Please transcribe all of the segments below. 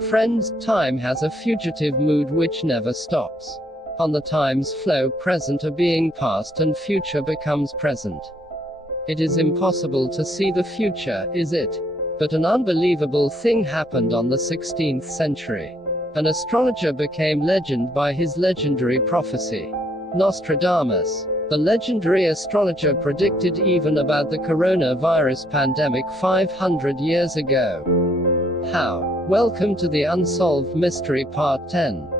Friends, time has a fugitive mood which never stops. On the time's flow, present are being past and future becomes present. It is impossible to see the future, is it? But an unbelievable thing happened on the 16th century. An astrologer became legend by his legendary prophecy. Nostradamus, the legendary astrologer, predicted even about the coronavirus pandemic 500 years ago. How? Welcome to the Unsolved Mystery Part 10.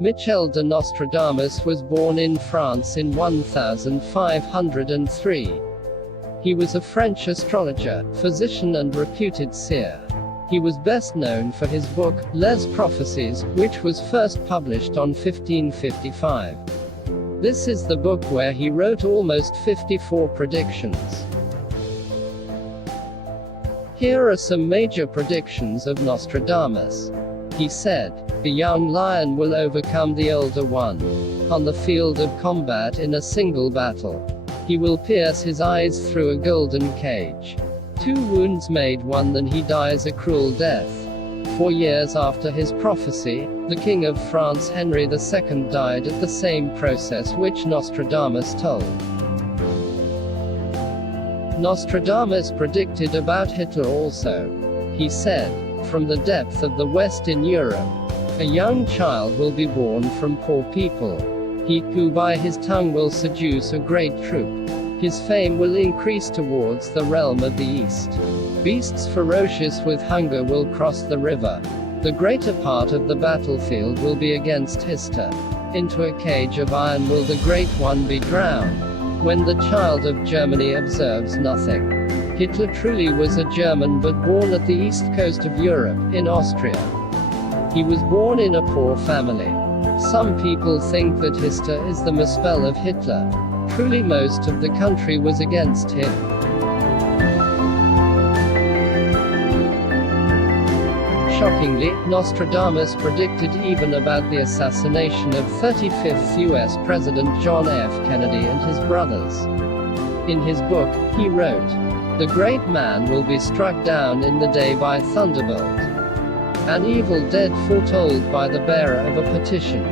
Michel de Nostradamus was born in France in 1503. He was a French astrologer, physician and reputed seer. He was best known for his book, Les Prophéties, which was first published on 1555. This is the book where he wrote almost 54 predictions. Here are some major predictions of Nostradamus. He said, "The young lion will overcome the older one. On the field of combat in a single battle. He will pierce his eyes through a golden cage. 2 wounds made one, then he dies a cruel death." 4 years after his prophecy, the King of France Henry II died at the same process which Nostradamus told. Nostradamus predicted about Hitler also. He said, "From the depth of the West in Europe, a young child will be born from poor people. He who by his tongue will seduce a great troop. His fame will increase towards the realm of the East. Beasts ferocious with hunger will cross the river. The greater part of the battlefield will be against Hitler. Into a cage of iron will the great one be drowned. When the child of Germany observes nothing." Hitler truly was a German, but born at the east coast of Europe, in Austria. He was born in a poor family. Some people think that Hitler is the misspell of Hitler. Truly most of the country was against him. Shockingly, Nostradamus predicted even about the assassination of 35th US President John F. Kennedy and his brothers. In his book, he wrote, "The great man will be struck down in the day by thunderbolt. An evil dead foretold by the bearer of a petition.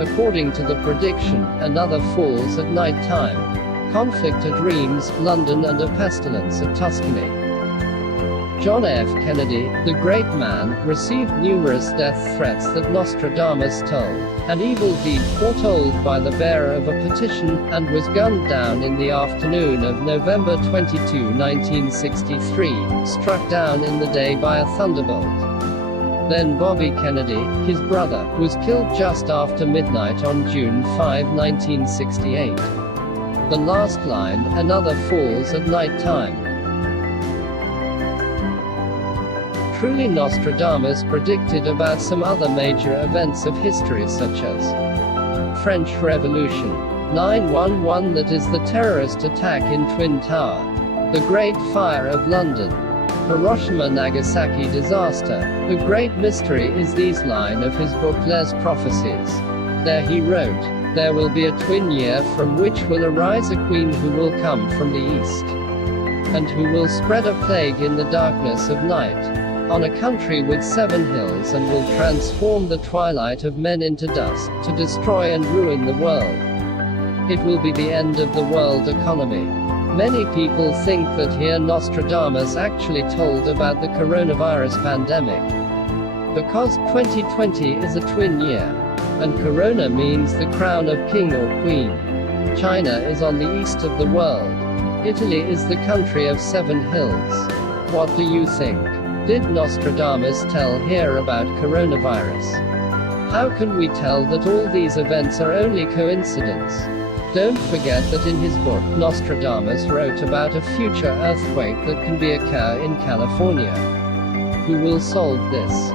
According to the prediction, another falls at night time. Conflict at Reims, London, and a pestilence at Tuscany." John F. Kennedy, the great man, received numerous death threats that Nostradamus told. An evil deed foretold by the bearer of a petition, and was gunned down in the afternoon of November 22, 1963, struck down in the day by a thunderbolt. Then Bobby Kennedy, his brother, was killed just after midnight on June 5, 1968. The last line, "Another falls at night time." Truly Nostradamus predicted about some other major events of history, such as French Revolution, 9/11, that is the terrorist attack in Twin Tower, the Great Fire of London, Hiroshima-Nagasaki disaster. The great mystery is these line of his book Les Prophéties. There he wrote, "There will be a twin year from which will arise a queen who will come from the east, and who will spread a plague in the darkness of night, on a country with 7 hills, and will transform the twilight of men into dust, to destroy and ruin the world. It will be the end of the world economy." Many people think that here Nostradamus actually told about the coronavirus pandemic. Because 2020 is a twin year, and corona means the crown of king or queen. China is on the east of the world. Italy is the country of 7 hills. What do you think? Did Nostradamus tell here about coronavirus? How can we tell that all these events are only coincidence? Don't forget that in his book, Nostradamus wrote about a future earthquake that can be occur in California. Who will solve this?